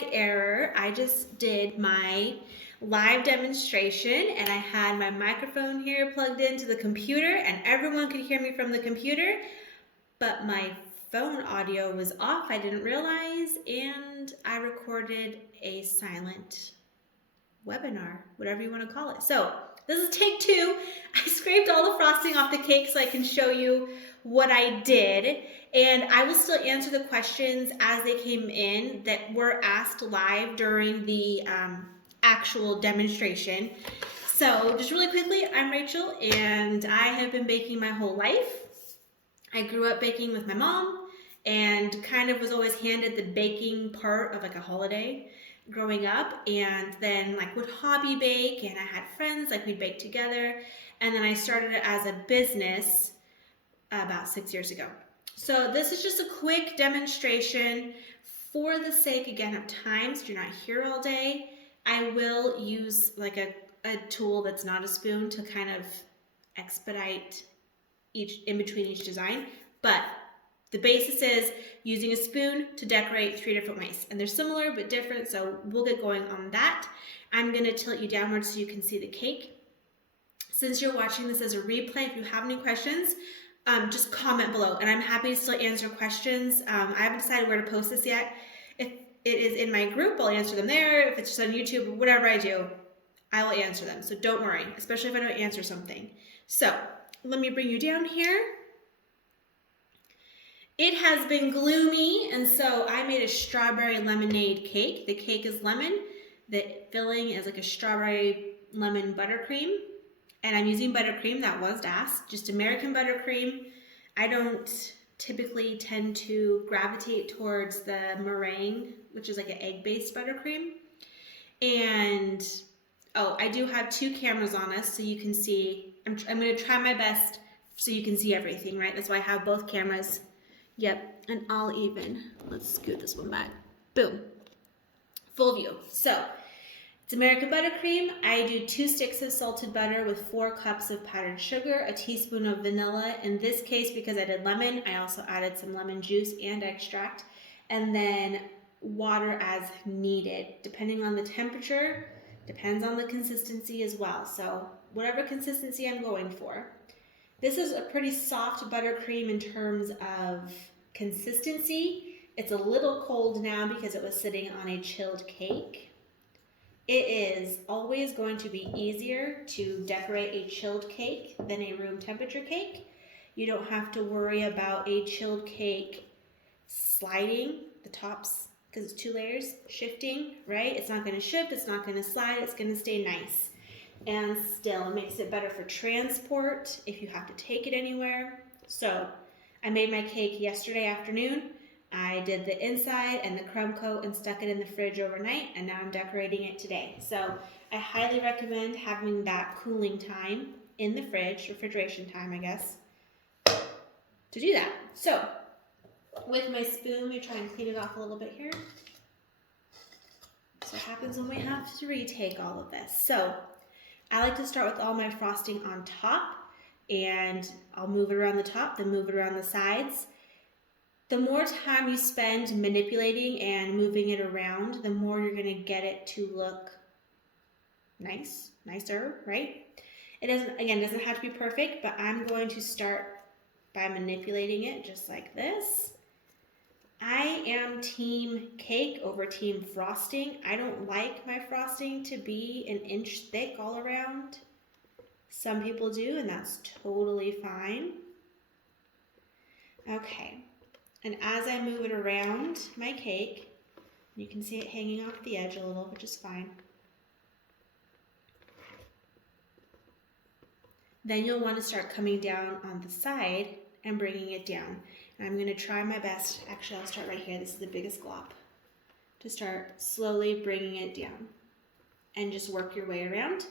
tech error. I just did my live demonstration and I had my microphone here plugged into the computer and everyone could hear me from the computer, but my phone audio was off. I didn't realize, and I recorded a silent webinar, whatever you want to call it. So this is take 2. I scraped all the frosting off the cake so I can show you what I did, and I will still answer the questions as they came in that were asked live during the actual demonstration. So just really quickly, I'm Rachel and I have been baking my whole life. I grew up baking with my mom and kind of was always handed the baking part of like a holiday growing up, and then like would hobby bake, and I had friends like we'd bake together, and then I started it as a business about 6 years ago. So this is just a quick demonstration for the sake again of time, so you're not here all day. I will use like a tool that's not a spoon to kind of expedite each in between each design, but the basis is using a spoon to decorate 3 different ways, and they're similar but different, so we'll get going on that. I'm going to tilt you downwards so you can see the cake. Since you're watching this as a replay, if you have any questions, just comment below, and I'm happy to still answer questions. I haven't decided where to post this yet. If it is in my group, I'll answer them there. If it's just on YouTube, whatever I do, I will answer them, so don't worry, especially if I don't answer something. So let me bring you down here. It has been gloomy, and so I made a strawberry lemonade cake. The cake is lemon. The filling is like a strawberry lemon buttercream, and I'm using buttercream that was asked, just American buttercream. I don't typically tend to gravitate towards the meringue, which is like an egg-based buttercream. And oh, I do have 2 cameras on us so you can see. I'm going to try my best so you can see everything, right? That's why I have both cameras. Yep, and all even. Let's scoot this one back. Boom. Full view. So, it's American buttercream. I do 2 sticks of salted butter with 4 cups of powdered sugar, a teaspoon of vanilla. In this case, because I did lemon, I also added some lemon juice and extract. And then water as needed, depending on the temperature, depends on the consistency as well. So, whatever consistency I'm going for. This is a pretty soft buttercream in terms of consistency. It's a little cold now because it was sitting on a chilled cake. It is always going to be easier to decorate a chilled cake than a room temperature cake. You don't have to worry about a chilled cake sliding, the tops, because it's 2 layers, shifting, right? It's not going to shift, it's not going to slide, it's going to stay nice. And still, it makes it better for transport if you have to take it anywhere. So I made my cake yesterday afternoon. I did the inside and the crumb coat and stuck it in the fridge overnight, and now I'm decorating it today. So I highly recommend having that cooling time in the fridge, refrigeration time, I guess, to do that. So with my spoon, let me try and clean it off a little bit here. So what happens when we have to retake all of this. So I like to start with all my frosting on top, and I'll move it around the top, then move it around the sides. The more time you spend manipulating and moving it around, the more you're going to get it to look nicer, right? It doesn't have to be perfect, but I'm going to start by manipulating it just like this. I am team cake over team frosting. I don't like my frosting to be an inch thick all around. Some people do, and that's totally fine. Okay, and as I move it around my cake, you can see it hanging off the edge a little, which is fine. Then you'll want to start coming down on the side and bringing it down. And I'm going to try my best, actually I'll start right here, this is the biggest glop, to start slowly bringing it down and just work your way around.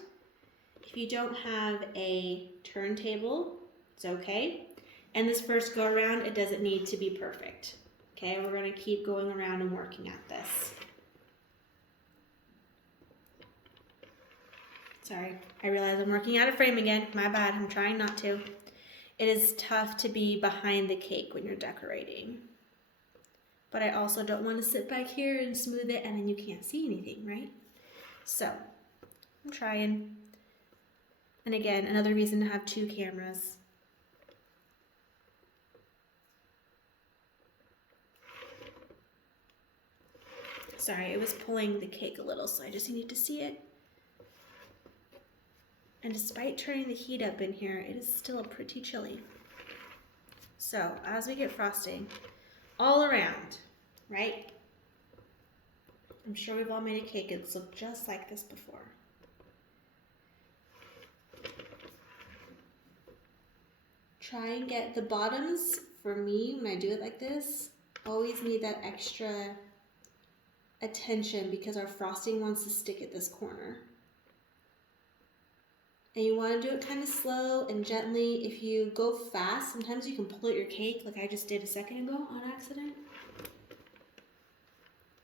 If you don't have a turntable, it's okay. And this first go around, it doesn't need to be perfect. Okay, we're going to keep going around and working at this. Sorry, I realize I'm working out of frame again. My bad, I'm trying not to. It is tough to be behind the cake when you're decorating. but I also don't want to sit back here and smooth it and then you can't see anything, right? So I'm trying. And again, another reason to have 2 cameras. Sorry, it was pulling the cake a little, so I just need to see it. And despite turning the heat up in here, it is still pretty chilly. So as we get frosting all around, right? I'm sure we've all made a cake that's looked just like this before. Try and get the bottoms, for me, when I do it like this, always need that extra attention because our frosting wants to stick at this corner. And you want to do it kind of slow and gently. If you go fast, sometimes you can pull at your cake like I just did a second ago on accident.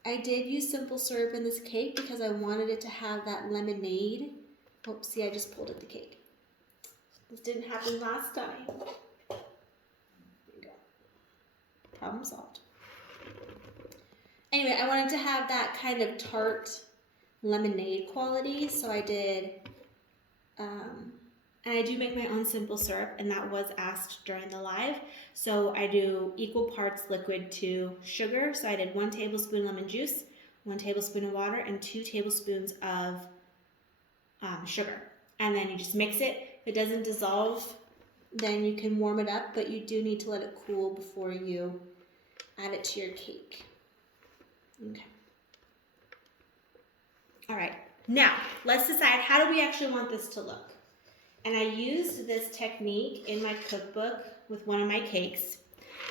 I did use simple syrup in this cake because I wanted it to have that lemonade. Oh, see, I just pulled at the cake. This didn't happen last time. There you go. Problem solved. Anyway, I wanted to have that kind of tart lemonade quality, so I did, and I do make my own simple syrup, and that was asked during the live. So I do equal parts liquid to sugar. So I did 1 tablespoon lemon juice, 1 tablespoon of water, and 2 tablespoons of sugar. And then you just mix it. If it doesn't dissolve, then you can warm it up, but you do need to let it cool before you add it to your cake. Okay. All right, now let's decide how do we actually want this to look. And I used this technique in my cookbook with one of my cakes.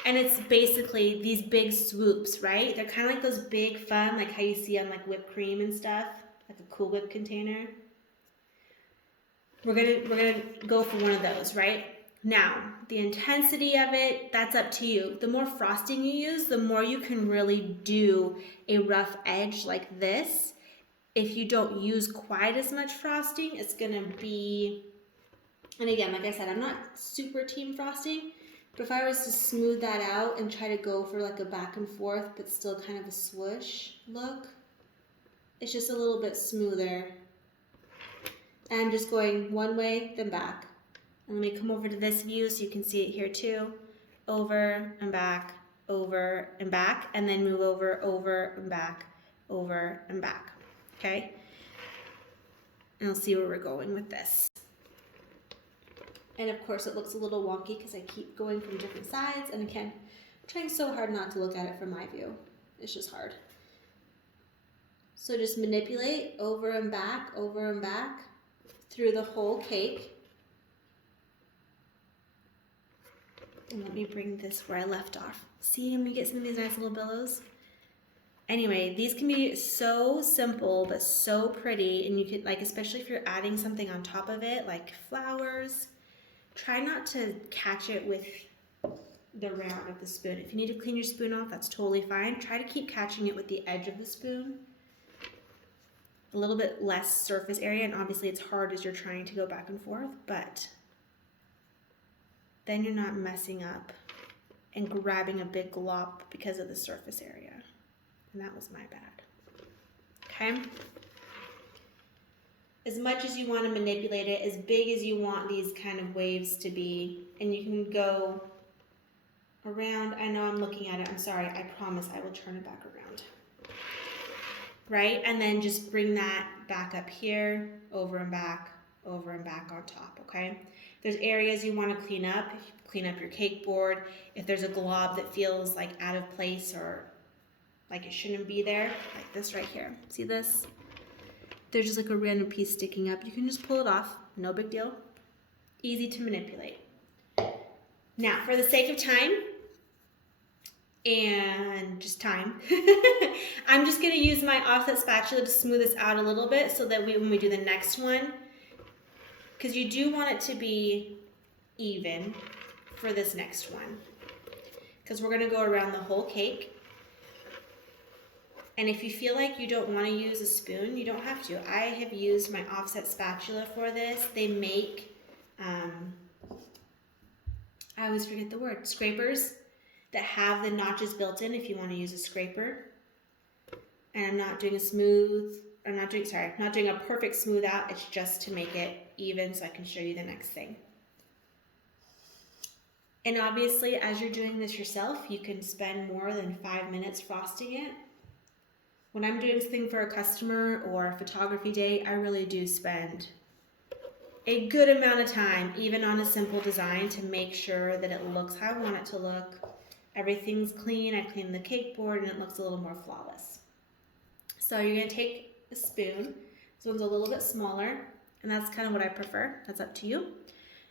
And it's basically these big swoops, right? They're kind of like those big fun, like how you see on like whipped cream and stuff, like a Cool Whip container. We're gonna go for one of those, right? Now, the intensity of it, that's up to you. The more frosting you use, the more you can really do a rough edge like this. If you don't use quite as much frosting, it's gonna be, and again, like I said, I'm not super team frosting, but if I was to smooth that out and try to go for like a back and forth, but still kind of a swoosh look, it's just a little bit smoother. And I'm just going one way, then back. And let me come over to this view so you can see it here too. Over and back, and then move over and back, over and back. Okay? And I'll see where we're going with this. And of course it looks a little wonky because I keep going from different sides. And again, I'm trying so hard not to look at it from my view. It's just hard. So just manipulate over and back through the whole cake. And let me bring this where I left off. See, let me get some of these nice little billows. Anyway, these can be so simple, but so pretty. And you could, like, especially if you're adding something on top of it, like flowers, try not to catch it with the round of the spoon. If you need to clean your spoon off, that's totally fine. Try to keep catching it with the edge of the spoon. A little bit less surface area, and obviously it's hard as you're trying to go back and forth, but then you're not messing up and grabbing a big glop because of the surface area. And that was my bad. Okay? As much as you want to manipulate it, as big as you want these kind of waves to be, and you can go around. I know I'm looking at it. I'm sorry. I promise I will turn it back around. Right? And then just bring that back up here, over and back on top, okay? There's areas you want to clean up. If you clean up your cake board, if there's a glob that feels like out of place or like it shouldn't be there, like this right here. See this? There's just like a random piece sticking up. You can just pull it off. No big deal. Easy to manipulate. Now, for the sake of time, and just time, I'm just going to use my offset spatula to smooth this out a little bit so that when we do the next one, because you do want it to be even for this next one, because we're going to go around the whole cake. And if you feel like you don't want to use a spoon, you don't have to. I have used my offset spatula for this. They make, I always forget the word, scrapers. that have the notches built in if you want to use a scraper. And I'm not doing not doing a perfect smooth out. It's just to make it even so I can show you the next thing. And obviously, as you're doing this yourself, you can spend more than 5 minutes frosting it. When I'm doing something for a customer or a photography day, I really do spend a good amount of time, even on a simple design, to make sure that it looks how I want it to look. Everything's clean. I clean the cake board and it looks a little more flawless. So you're going to take a spoon. This one's a little bit smaller, and that's kind of what I prefer. That's up to you.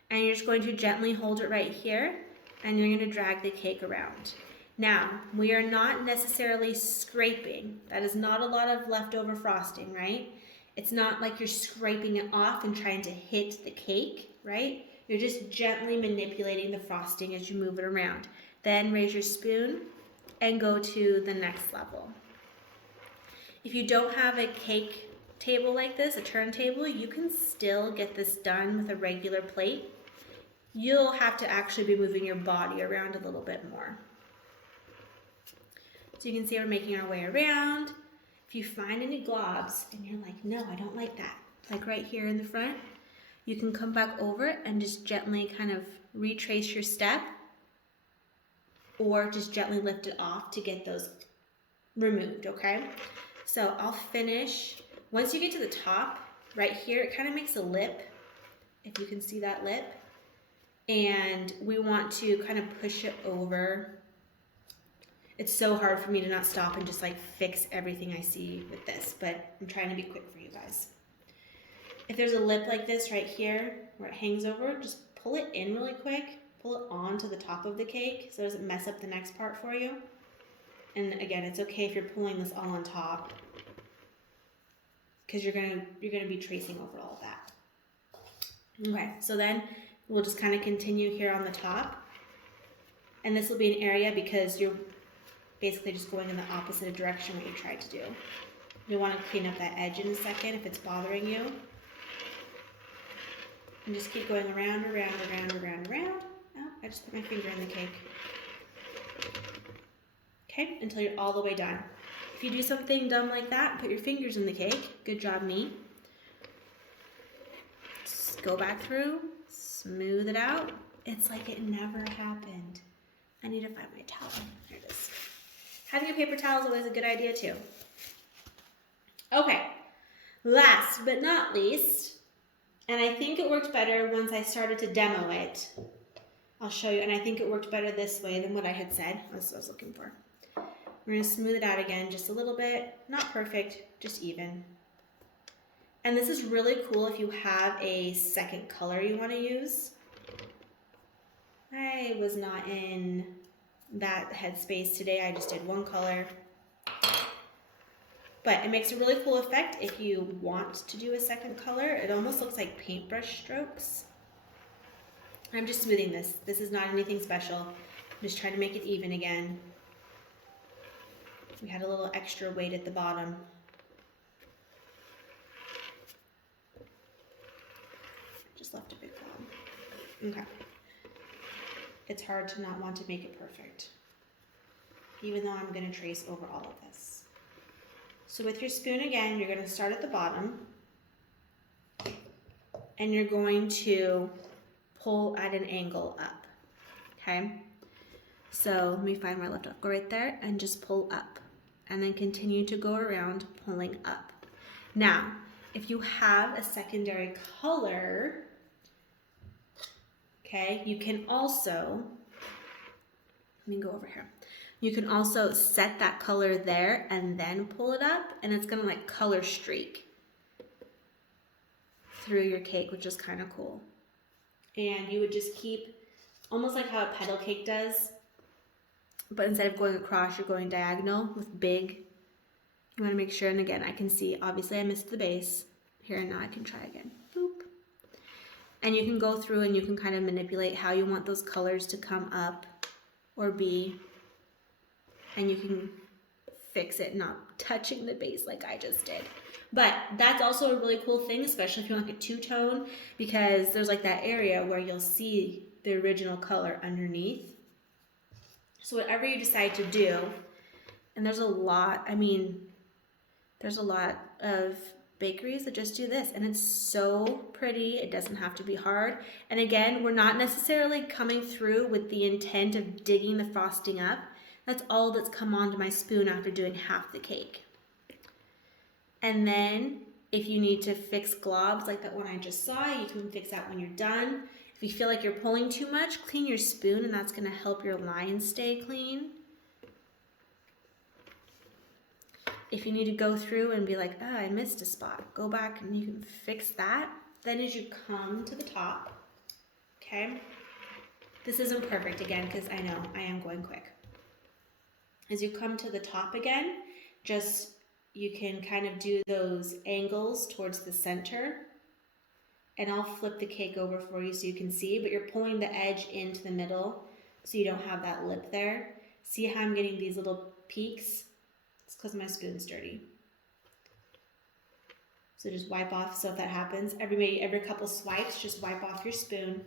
And you're just going to gently hold it right here, and you're going to drag the cake around. Now, we are not necessarily scraping. That is not a lot of leftover frosting, right? It's not like you're scraping it off and trying to hit the cake, right? You're just gently manipulating the frosting as you move it around. Then raise your spoon and go to the next level. If you don't have a cake table like this, a turntable, you can still get this done with a regular plate. You'll have to actually be moving your body around a little bit more. So you can see we're making our way around. If you find any globs and you're like, no, I don't like that, like right here in the front, you can come back over and just gently kind of retrace your step, or just gently lift it off to get those removed, okay? So I'll finish. Once you get to the top, right here, it kind of makes a lip, if you can see that lip. And we want to kind of push it over. It's so hard for me to not stop and just like fix everything I see with this, but I'm trying to be quick for you guys. If there's a lip like this right here where it hangs over, just pull it in really quick, pull it onto the top of the cake so it doesn't mess up the next part for you. And again, it's okay if you're pulling this all on top, because you're gonna be tracing over all of that. Okay, so then we'll just kind of continue here on the top. And this will be an area because you're basically just going in the opposite direction what you tried to do. You'll want to clean up that edge in a second if it's bothering you. And just keep going around, around, around, around, around. Oh, I just put my finger in the cake. Okay, until you're all the way done. If you do something dumb like that, put your fingers in the cake. Good job, me. Just go back through, smooth it out. It's like it never happened. I need to find my towel. There it is. Having a paper towel is always a good idea too. Okay, last but not least, and I think it worked better once I started to demo it. I'll show you, and I think it worked better this way than what I had said. That's what I was looking for. We're going to smooth it out again just a little bit. Not perfect, just even. And this is really cool if you have a second color you want to use. I was not in that headspace today. I just did one color. But it makes a really cool effect if you want to do a second color. It almost looks like paintbrush strokes. I'm just smoothing this. This is not anything special. I'm just trying to make it even again. We had a little extra weight at the bottom. Just left a big glob. Okay. It's hard to not want to make it perfect, even though I'm going to trace over all of this. So with your spoon again, you're going to start at the bottom, and you're going to pull at an angle up, okay? So let me find where I left off. Go right there and just pull up, and then continue to go around pulling up. Now, if you have a secondary color, okay, you can also, let me go over here. You can also set that color there and then pull it up, and it's gonna like color streak through your cake, which is kind of cool. And you would just keep, almost like how a petal cake does, but instead of going across, you're going diagonal with big. You wanna make sure, and again, I can see, obviously I missed the base here, and now I can try again. Boop. And you can go through and you can kind of manipulate how you want those colors to come up or be. And you can fix it not touching the base like I just did. But that's also a really cool thing, especially if you want like a two-tone, because there's like that area where you'll see the original color underneath. So whatever you decide to do, and there's a lot, I mean, there's a lot of bakeries that just do this, and it's so pretty. It doesn't have to be hard. And again, we're not necessarily coming through with the intent of digging the frosting up. That's all that's come onto my spoon after doing half the cake. And then if you need to fix globs like that one I just saw, you can fix that when you're done. If you feel like you're pulling too much, clean your spoon, and that's going to help your lines stay clean. If you need to go through and be like, oh, I missed a spot, go back and you can fix that. Then as you come to the top, okay, this isn't perfect again because I know I am going quick. As you come to the top again, just you can kind of do those angles towards the center, and I'll flip the cake over for you so you can see, but you're pulling the edge into the middle so you don't have that lip there. See how I'm getting these little peaks? It's because my spoon's dirty. So just wipe off. So if that happens, every couple swipes, just wipe off your spoon,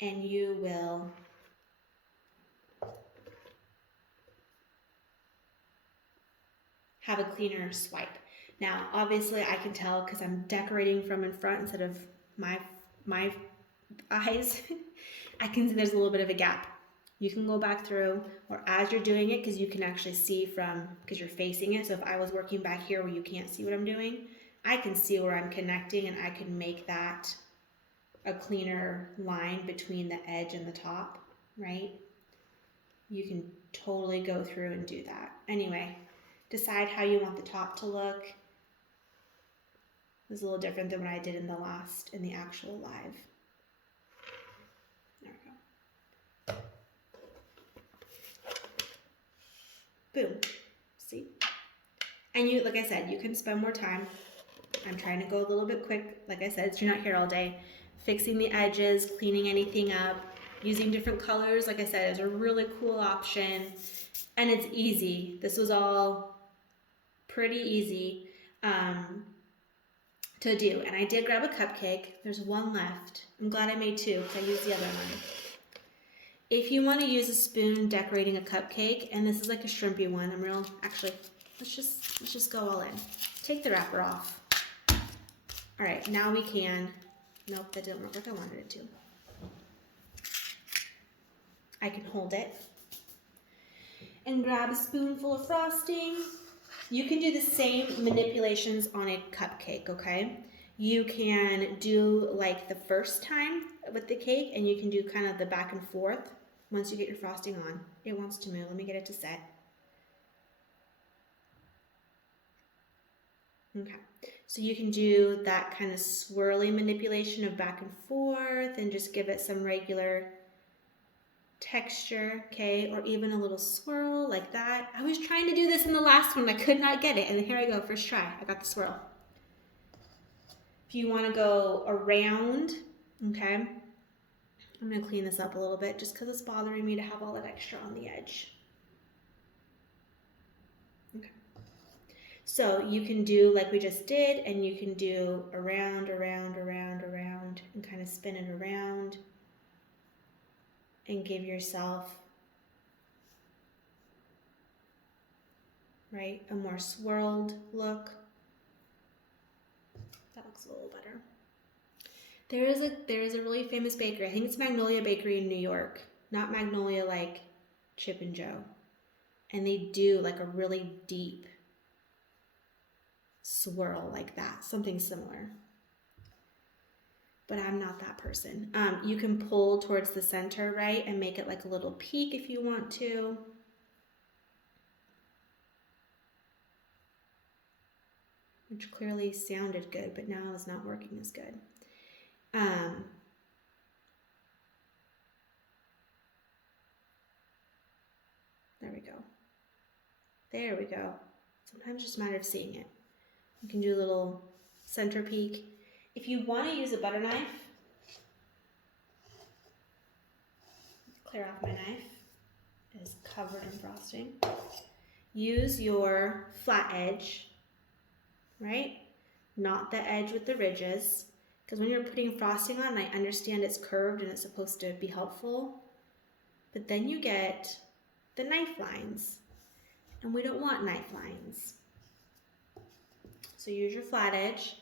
and you will have a cleaner swipe. Now, obviously I can tell because I'm decorating from in front instead of my eyes. I can see there's a little bit of a gap. You can go back through, or as you're doing it, because you can actually see from, because you're facing it. So if I was working back here where you can't see what I'm doing, I can see where I'm connecting, and I can make that a cleaner line between the edge and the top, right? You can totally go through and do that. Anyway, decide how you want the top to look. It was a little different than what I did in the actual live. There we go. Boom. See? And you, like I said, you can spend more time. I'm trying to go a little bit quick. Like I said, so you're not here all day. Fixing the edges, cleaning anything up, using different colors, like I said, is a really cool option. And it's easy. This was all pretty easy to do. And I did grab a cupcake. There's one left. I'm glad I made two because I used the other one. If you want to use a spoon decorating a cupcake, and this is like a shrimpy one, actually, let's just go all in. Take the wrapper off. All right, now we can, nope, that didn't work like I wanted it to. I can hold it and grab a spoonful of frosting. You can do the same manipulations on a cupcake, okay? You can do like the first time with the cake, and you can do kind of the back and forth once you get your frosting on. It wants to move. Let me get it to set. Okay, so you can do that kind of swirly manipulation of back and forth and just give it some regular texture, okay, or even a little swirl like that. I was trying to do this in the last one, I could not get it, and here I go, first try, I got the swirl. If you want to go around, okay, I'm going to clean this up a little bit just because it's bothering me to have all that extra on the edge. Okay, so you can do like we just did, and you can do around, around, around, around, and kind of spin it around and give yourself, right, a more swirled look. That looks a little better. There is a really famous bakery. I think it's Magnolia Bakery in New York. Not Magnolia like Chip and Joe. And they do like a really deep swirl like that, something similar. But I'm not that person. You can pull towards the center, right, and make it like a little peak if you want to. Which clearly sounded good, but now is not working as good. There we go. There we go. Sometimes it's just a matter of seeing it. You can do a little center peak. If you want to use a butter knife, clear off my knife. It is covered in frosting. Use your flat edge, right? Not the edge with the ridges. Because when you're putting frosting on, I understand it's curved and it's supposed to be helpful. but then you get the knife lines, and we don't want knife lines. So use your flat edge.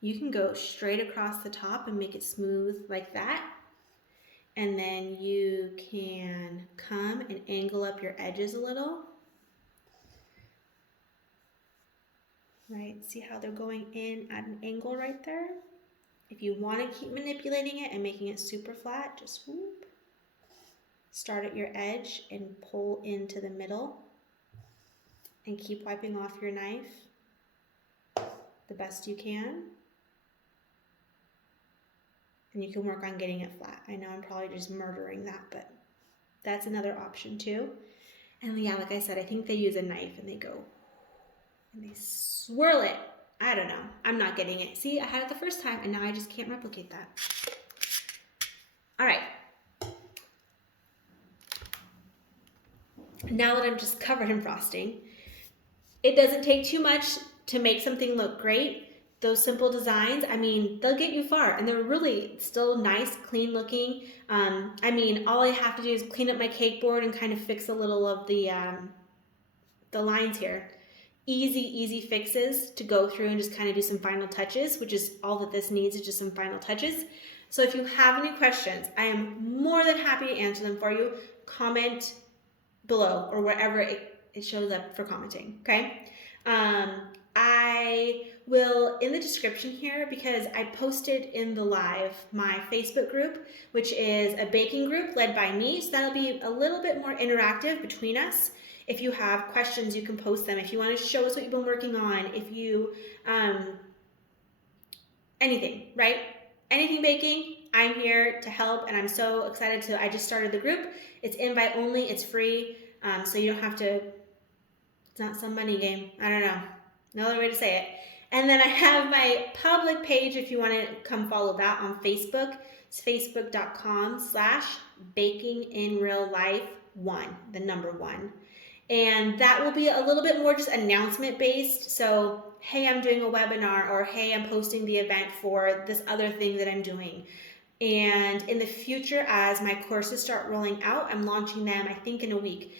You can go straight across the top and make it smooth like that. And then you can come and angle up your edges a little. Right, see how they're going in at an angle right there? If you want to keep manipulating it and making it super flat, just whoop. Start at your edge and pull into the middle. And keep wiping off your knife the best you can. And you can work on getting it flat. I know I'm probably just murdering that, but that's another option too. And yeah, like I said, I think they use a knife and they go and they swirl it. I don't know. I'm not getting it. See, I had it the first time and now I just can't replicate that. All right. Now that I'm just covered in frosting, it doesn't take too much to make something look great. Those simple designs, I mean, they'll get you far, and they're really still nice, clean looking. I mean, all I have to do is clean up my cake board and kind of fix a little of the lines here. Easy fixes to go through and just kind of do some final touches, which is all that this needs, is just some final touches. So if you have any questions, I am more than happy to answer them for you. Comment below or wherever it shows up for commenting, okay? I will, in the description here, because I posted in the live my Facebook group, which is a baking group led by me, so that'll be a little bit more interactive between us. If you have questions, you can post them. If you want to show us what you've been working on, if you, anything, right? Anything baking, I'm here to help, and I'm so excited to, I just started the group. It's invite only, it's free, so you don't have to, it's not some money game, I don't know, no other way to say it. And then I have my public page if you want to come follow that on Facebook. It's facebook.com/bakinginreallife1, the number 1. And that will be a little bit more just announcement based. So, hey, I'm doing a webinar, or hey, I'm posting the event for this other thing that I'm doing. And in the future, as my courses start rolling out, I'm launching them, I think, in a week.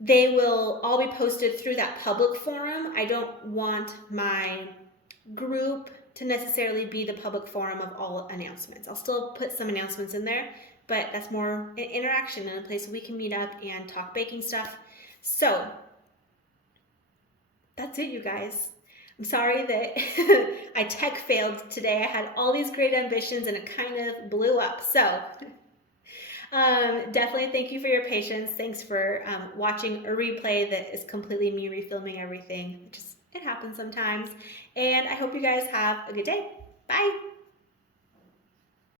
They will all be posted through that public forum. I don't want my group to necessarily be the public forum of all announcements. I'll still put some announcements in there, but that's more interaction and a place where we can meet up and talk baking stuff. So that's it, you guys. I'm sorry that I tech failed today. I had all these great ambitions and it kind of blew up. So definitely thank you for your patience. Thanks for watching a replay that is completely me refilming everything. It happens sometimes. And I hope you guys have a good day. Bye.